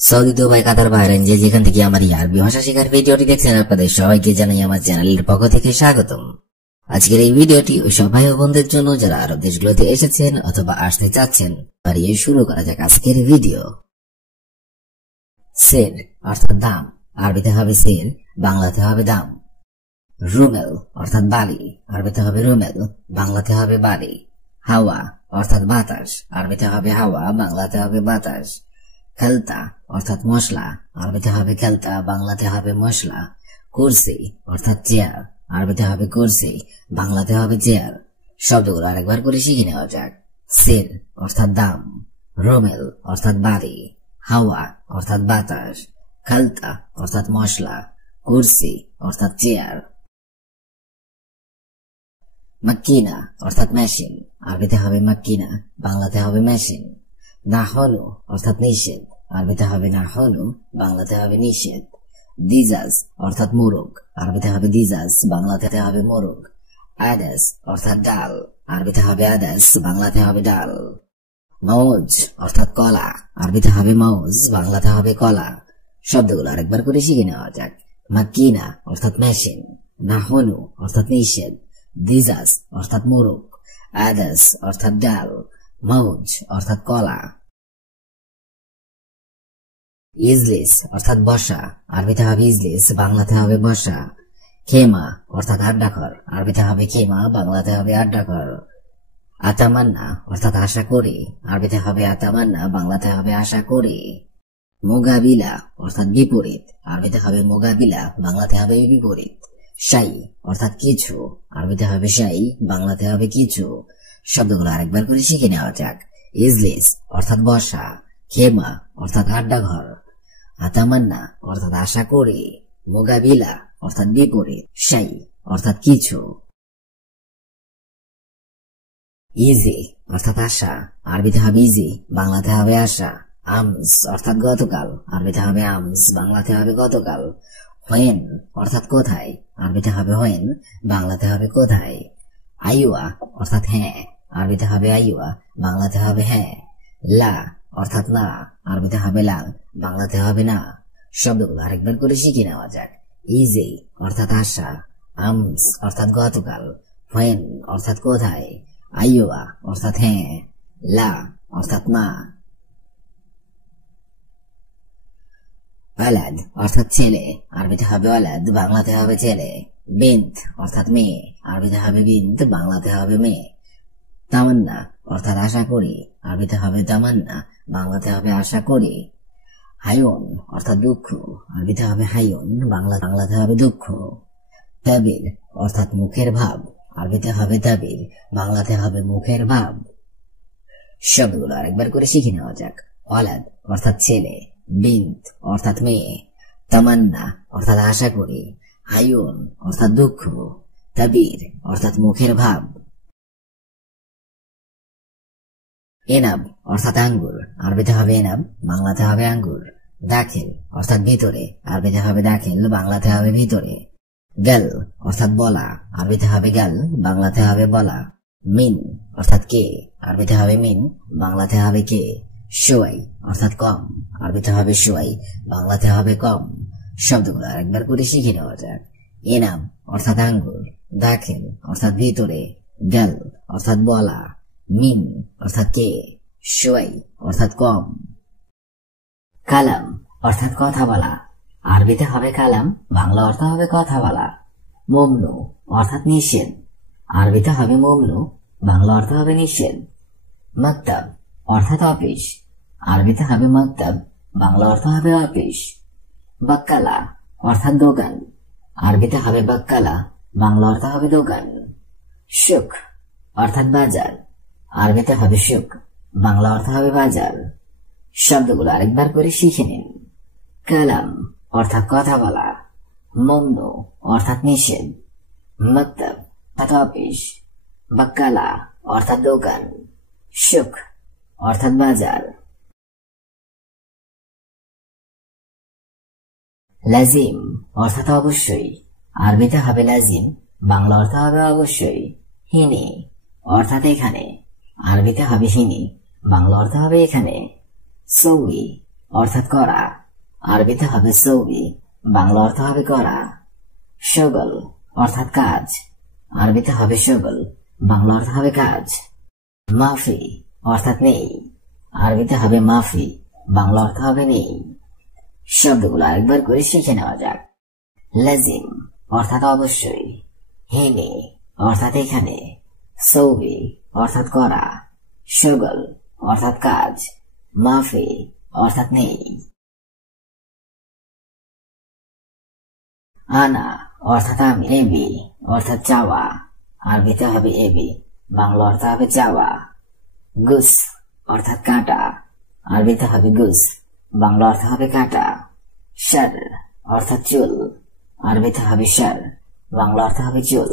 Saudi, Dubai, কাতার, Bahrain যে যেখান থেকে আমার এই আরবি ভাষা শেখার ভিডিওটি দেখছেন আপনাদের সবাইকে জানাই আমার চ্যানেলের পক্ষ থেকে স্বাগতম। আজকের এই ভিডিওটি ওই সব ভাই ও বোনদের জন্য যারা আরব দেশগুলোতে এসেছেন অথবা আসতে চাচ্ছেন। বাড়িয়ে শুরু করা যাক আজকের ভিডিও। সের অর্থাৎ দাম, আরবিতে হবে সের, বাংলাতে হবে দাম। রুমেল অর্থাৎ বালি, আরবিতে হবে রুমেল, বাংলাতে হবে বালি। হাওয়া অর্থাৎ বাতাস, আরবিতে হবে হাওয়া, বাংলাতে হবে বাতাস। খেলতা অর্থাৎ মশলা, আরবিতে হবে খেলতা, বাংলাতে হবে মশলা। কুরসি অর্থাৎ চেয়ার, আরবিতে হবে কুরসি, বাংলাতে হবে চেয়ার। শব্দগুলো আরেকবার করে শিখে নেওয়া যাক। সের অর্থাৎ দাম, রোমেল অর্থাৎ বাড়ি, হাওয়া অর্থাৎ বাতাস, খেলতা অর্থাৎ মশলা, কুরসি অর্থাৎ চেয়ার। মাক্কিনা অর্থাৎ মেশিন, আরবিতে হবে মাক্কিনা, বাংলাতে হবে মেশিন। না হলো অর্থাৎ নিষেধ, আরবিতে হবে না হলো, বাংলাতে হবে নিষেধ। দিজাজ অর্থাৎ মোরগ, আরবিতে হবে দিজাজ, বাংলাতে হবে মোরগ। আদাস অর্থাৎ ডাল, আরবিতে হবে আদাস, বাংলাতে হবে ডাল। মাউজ অর্থাৎ কলা, আরবিতে হবে মাউজ, বাংলাতে হবে কলা। শব্দগুলো আরেকবার করে শিখে নেওয়া যাক। মাক্কিনা অর্থাৎ মেশিন, না হলো অর্থাৎ নিষেধ, দিজাজ অর্থাৎ মোরগ, আদাস অর্থাৎ ডাল, মাউজ অর্থাৎ কলা। ইজলিস অর্থাৎ বসা, আরবিতে হবে ইজলিস, বাংলাতে হবে বসা। খেমা অর্থাৎ আড্ডাঘর, আরবিতে হবে খেমা, বাংলাতে হবে আড্ডাঘর। আতামান্না অর্থাৎ আশা করি, আরবিতে হবে আতামান্না, বাংলাতে হবে আশা করি। মোগাবিলা অর্থাৎ বিপরীত, আরবিতে হবে মোগাবিলা, বাংলাতে হবে বিপরীত। শাই অর্থাৎ কিছু, আরবিতে হবে শাই, বাংলাতে হবে কিছু। শব্দগুলো আরেকবার করে শিখে নেওয়া যাক। ইজলিস অর্থাৎ বসা, খেমা অর্থাৎ আড্ডাঘর, আতামান্না অর্থাৎ আশা করি, মোগাবিলা অর্থাৎ বিপরীত, শাই অর্থাৎ কিছু। ইজি অর্থাৎ আশা, আরবিতে হবে ইজি, বাংলাতে হবে আশা। আমস অর্থাৎ গতকাল, আরবিতে হবে আমস, বাংলাতে হবে গতকাল। হোয়েন অর্থাৎ কোথায়, আরবিতে হবে হোয়েন, বাংলাতে হবে কোথায়। আইওয়া অর্থাৎ হ্যাঁ, আরবিতে হবে আইওয়া, বাংলাতে হবে হ্যাঁ। লা অর্থাৎ না, আরবিতে হবে লা, বাংলাতে হবে না। শব্দগুলো আরেকবার করে শিখে নেওয়া যাক। ইজি অর্থাৎ আশা, আমস অর্থাৎ গতকাল, হোয়েন অর্থাৎ কোথায়, আইওয়া অর্থাৎ হ্যাঁ, লা অর্থাৎ না। ওয়ালাদ অর্থাৎ ছেলে, আরবিতে হবে ওয়ালাদ, বাংলাতে হবে ছেলে। বিন্ত অর্থাৎ মেয়ে, আরবিতে হবে বিন্ত, বাংলাতে হবে মেয়ে। তামান্না অর্থাৎ আশা করি, আরবিতে হবে তামান্না, বাংলাতে হবে আশা করি। হায়ুন অর্থাৎ দুঃখ, আরবিতে হবে হায়ুন, বাংলাতে হবে দুঃখ। তাবির অর্থাৎ মুখের ভাব, আরবিতে হবে তাবির, বাংলাতে হবে মুখের ভাব। শব্দগুলো আরেকবার করে শিখে নেওয়া যাক। ওয়ালাদ অর্থাৎ ছেলে, বিন্ত অর্থাৎ মেয়ে, তামান্না অর্থাৎ আশা করি, হায়ুন অর্থাৎ দুঃখ, তাবির অর্থাৎ মুখের ভাব। এনাব অর্থাৎ আঙ্গুর, আরবিতে হবে এনাব, বাংলাতে হবে আঙ্গুর। দাখিল অর্থাৎ ভিতরে, আরবিতে হবে দাখিল, বাংলাতে হবে ভিতরে। গাল অর্থাৎ বলা, আরবিতে হবে গাল, বাংলাতে হবে বলা। মিন অর্থাৎ কে, আরবিতে হবে মিন, বাংলাতে হবে কে। সোয়াই অর্থাৎ কম, আরবিতে হবে সোয়াই, বাংলাতে হবে কম। শব্দগুলো আরেকবার করে শিখে নেওয়া যাক। এনাম অর্থাৎ আঙ্গুর, দাখিল অর্থাৎ ভিতরে, গাল অর্থাৎ বলা, মিন অর্থাৎ কে, সোয়াই অর্থাৎ কম। কালাম অর্থাৎ কথা বলা, আরবিতে হবে কালাম, বাংলা অর্থ হবে কথা বলা। মমনু অর্থাৎ নিষেধ, আরবিতে হবে মমনু, বাংলা অর্থ হবে নিষেধ। মাকতাব অর্থাৎ অফিস, আরবিতে হবে মাকতাব, বাংলা অর্থ হবে অফিস। বাক্কালা অর্থাৎ দোকান, আরবিতে হবে বাক্কালা, বাংলা অর্থ হবে দোকান। শুক অর্থাৎ বাজার, আরবিতে হবে শুক, বাংলা অর্থ হবে বাজার। শব্দগুলো আরেকবার করে শিখে নিন। কালাম অর্থাৎ কথা বলা, মমনু অর্থাৎ নিষেধ, মাকতাব অর্থাৎ অফিস, বাক্কালা অর্থাৎ দোকান, শুক অর্থাৎ বাজার। লাজিম অর্থাৎ অবশ্যই, আরবিতে হবে লাজিম, বাংলা অর্থ হবে অবশ্যই। হিনি অর্থাৎ এখানে, আরবিতে হবে হিনি, বাংলা অর্থ হবে এখানে। সৌই অর্থাৎ করা, আরবিতে হবে সৌবি, বাংলা অর্থ হবে করা। শগল অর্থাৎ কাজ, আরবিতে হবে শগল, বাংলা অর্থ হবে কাজ। মাফি অর্থাৎ নেই, আরবিতে হবে মাফি, বাংলা অর্থ হবে নেই। শব্দগুলো আরেকবার করে শিখে নেওয়া যাক। লাজিম অর্থাৎ অবশ্যই, হেনে অর্থাৎ এখানে, সৌবি অর্থাৎ করা, শগল অর্থাৎ কাজ, মাফি অর্থাৎ নেই। আনা অর্থাৎ আমি, এবি অর্থাৎ চাওয়া, আরবিতে হবে এবি, বাংলা অর্থ হবে চাওয়া। গুস অর্থাৎ কাঁটা, আরবিতে হবে গুস, বাংলা অর্থ হবে কাঁটা। শার অর্থাৎ চুল, আরবিতে হবে শার, বাংলা অর্থ হবে চুল।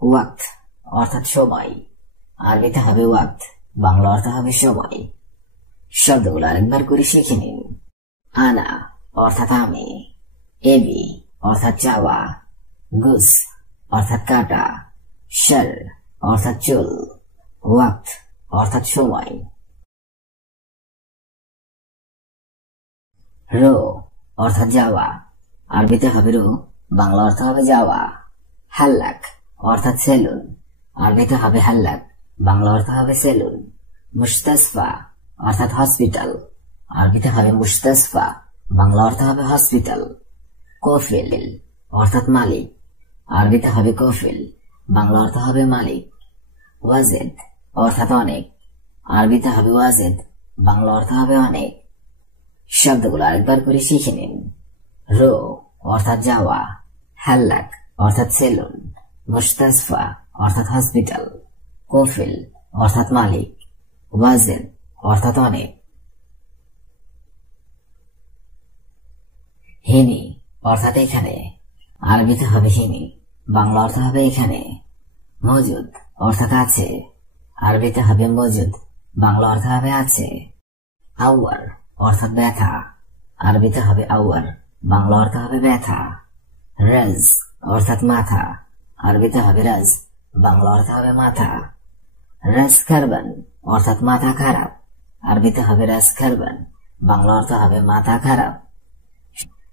ওয়াক্ত অর্থাৎ সময়, আরবিতে হবে ওয়াক্ত, বাংলা অর্থ হবে সময়। শব্দগুলো আরেকবার করে শিখে নিন। আনা অর্থাৎ আমি, এবি অর্থাৎ চাওয়া, গুস অর্থাৎ কাঁটা, শার অর্থাৎ চুল, ওয়াক্ত অর্থাৎ সময়। রো অর্থাৎ যাওয়া, আরবিতে হবে রো, বাংলা অর্থ হবে যাওয়া। হাল্লাক অর্থাৎ সেলুন, আরবিতে হবে হাল্লাক, বাংলা অর্থ হবে সেলুন। মুস্তাসফা অর্থাৎ হসপিটাল, আরবিতে হবে মুস্তাসফা, বাংলা অর্থ হবে হসপিটাল। কফিল অর্থাৎ মালিক, আরবিতে হবে কফিল, বাংলা অর্থ হবে মালিক। ওয়াজেদ অর্থাৎ অনেক, আরবিতে হবে ওয়াজেদ, বাংলা অর্থ হবে অনেক। শব্দগুলো আরেকবার করে শিখে নিন। রো অর্থাৎ যাওয়া, হাল্লাক অর্থাৎ সেলুন, মুস্তাসফা অর্থাৎ হসপিটাল, কফিল অর্থাৎ মালিক, ওয়াজেদ অর্থাৎ অনেক। হিনি অর্থাৎ এখানে, আরবিতে হবে হিনি, বাংলা অর্থ হবে এখানে। মজুদ অর্থাৎ আছে, আরবিতে হবে মজুদ, বাংলা অর্থ হবে আছে। আউয়ার অর্থাৎ ব্যথা, আরবিতে হবে আউয়ার, বাংলা অর্থ হবে ব্যথা। রাজ অর্থাৎ মাথা, আরবিতে হবে রাজ, বাংলা অর্থ হবে মাথা। রাজ খারবান অর্থাৎ মাথা খারাপ, আরবিতে হবে রাজ খারবান, বাংলা অর্থ হবে মাথা খারাপ,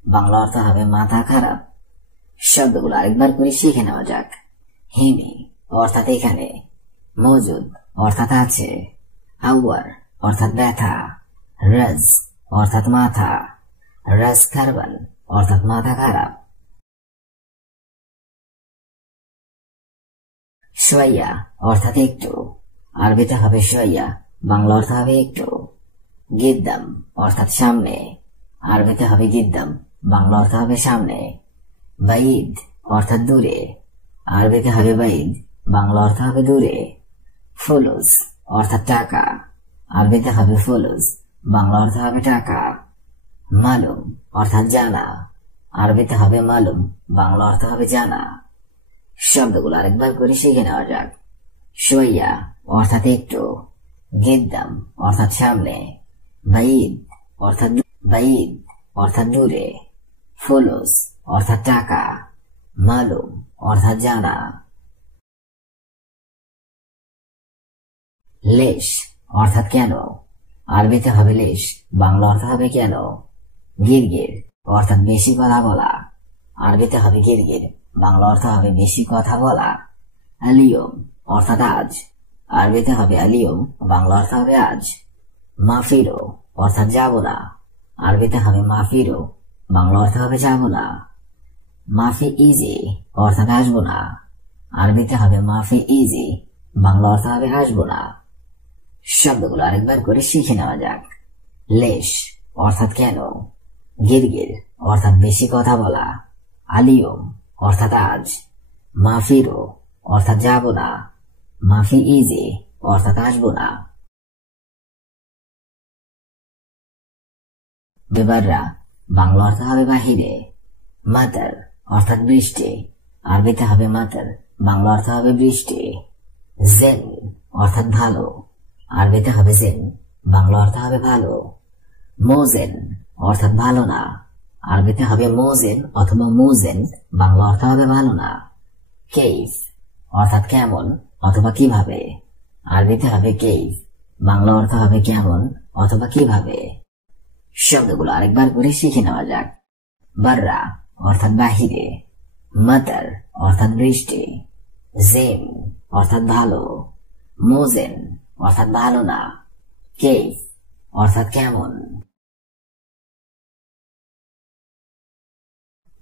বাংলা অর্থ হবে মাথা খারাপ। শব্দগুলো আরেকবার করে শিখে নেওয়া যাক। হিনি অর্থাৎ এখানে, মজুদ অর্থাৎ আছে, আউয়ার অর্থাৎ ব্যথা, রাজ অর্থাৎ মাথা, রাজ খারবান অর্থাৎ মাথা খারাপ। শোয়া অর্থাৎ একটু, আরবিতে হবে শোয়া, বাংলা অর্থ হবে একটু। গিদ্দাম অর্থাৎ সামনে, আরবিতে হবে গিদ্দাম, বাংলা অর্থ হবে সামনে। বাইদ অর্থাৎ দূরে, আরবিতে হবে বাইদ, বাংলা অর্থ হবে দূরে। ফুলুস অর্থাৎ টাকা, আরবিতে হবে ফুলুস, বাংলা অর্থ হবে টাকা। মালুম অর্থাৎ জানা, আরবিতে হবে মালুম, বাংলা অর্থ হবে জানা। শব্দগুলো আরেকবার করে শিখে নেওয়া যাক। শোয়া অর্থাৎ একটু, গিদ্দাম অর্থাৎ সামনে, বাইদ অর্থাৎ দূরে, ফুলুস অর্থাৎ টাকা, মালুম অর্থাৎ জানা। লেশ অর্থাৎ কেন, আরবিতে হবে লেশ, বাংলা অর্থ হবে কেন। গিরগির অর্থাৎ বেশি কথা বলা, আরবিতে হবে গিরগির, বাংলা অর্থ হবে বেশি কথা বলা। আলিয়ম অর্থাৎ আজ, আরবিতে হবে আলিয়ম, বাংলা অর্থ হবে আজ। মাফিরো অর্থাৎ যাব না, আরবিতে হবে মাফিরো, বাংলা অর্থ হবে যাব না। মাফি ইজি অর্থাৎ আসবো না, আরবিতে হবে মাফি ইজি, বাংলা অর্থ হবে আসবো না। শব্দগুলো আরেকবার করে শিখে নেওয়া যাক। লেশ অর্থাৎ কেন, গিরগির অর্থাৎ বেশি কথা বলা, আলিয়ম অর্থাৎ আজ, মাফিরো অর্থাৎ যাব না, মাফি ইজি অর্থাৎ আসবো না। বেবাররা বাংলা অর্থ হবে বাহিরে। মাতার অর্থাৎ বৃষ্টি, আরবিতে হবে মাতার, বাংলা অর্থ হবে বৃষ্টি। জেন অর্থাৎ ভালো, আরবিতে হবে জেন, বাংলা অর্থ হবে ভালো। মোজেন অর্থাৎ ভালো না, আরবিতে হবে মোজেন অথবা মুজেন, বাংলা অর্থ হবে ভালো না। কেইফ অর্থাৎ কেমন অথবা কিভাবে, আরবিতে হবে কেইফ, বাংলা অর্থ হবে কেমন অথবা কিভাবে। শব্দগুলো আরেকবার করে শিখে নেওয়া যাক। বাররা অর্থাৎ বাহিরে, মাতার অর্থাৎ বৃষ্টি, জেম অর্থাৎ ভালো, মোজেন অর্থাৎ ভালো না, কেফ অর্থাৎ কেমন।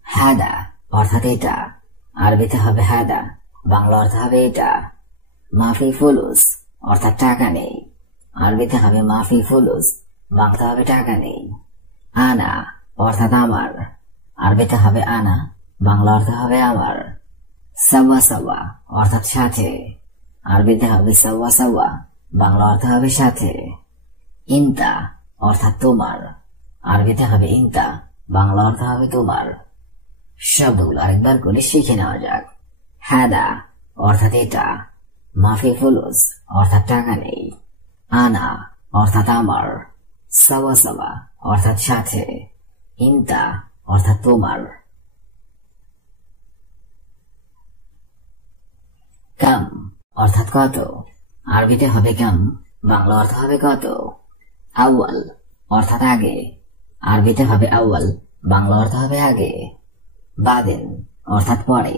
হাদা অর্থাৎ এটা, আরবিতে হবে হাদা, বাংলা অর্থ হবে এটা। মাফি ফুলুস অর্থাৎ টাকা নেই, আরবিতে হবে মাফি ফুলুস, বাংলা হবে টাকা নেই। আনা অর্থাৎ আমার, আরবিতে হবে আনা, বাংলা অর্থ হবে আমার। সাওয়া সাওয়া অর্থাৎ সাথে, আরবিতে হবে সাওয়া সাওয়া, বাংলা অর্থ হবে সাথে। ইনতা অর্থাৎ তোমার, আরবিতে হবে ইনতা, বাংলা অর্থ হবে তোমার। শব্দগুলো আরেকবার করে শিখে নেওয়া যাক। হাদা অর্থাৎ এটা, মাফি ফুলুস অর্থাৎ টাকা নেই, আনা অর্থাৎ আমার, সাওয়া সাওয়া অর্থাৎ সাথে, ইনতা অর্থাৎ তোমার। কাম অর্থাৎ কত, আরবিতে হবে কাম, বাংলা অর্থ হবে কত। আউয়াল অর্থাৎ আগে, আরবিতে হবে আউয়াল, বাংলা অর্থ হবে আগে। বাদেন অর্থাৎ পরে,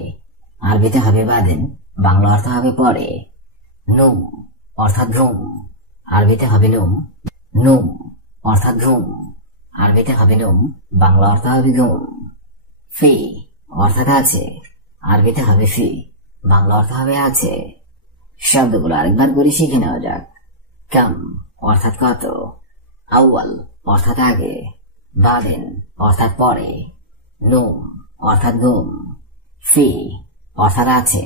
আরবিতে হবে বাদেন, বাংলা অর্থ হবে পরে। নুম অর্থাৎ ঘুম, আরবিতে হবে নুম, নুম অর্থাৎ ঘুম, আরবিতে হবে নুম, বাংলা অর্থ হবে ঘুম। ফি অর্থাৎ আছে, আরবিতে হবে ফি, বাংলা অর্থ হবে আছে। শব্দগুলো আরেকবার করে শিখে নেওয়া যাক। কাম অর্থাৎ কত, আউয়াল অর্থাৎ আগে, বাদেন অর্থাৎ পরে, নুম অর্থাৎ ঘুম, ফি অর্থাৎ আছে।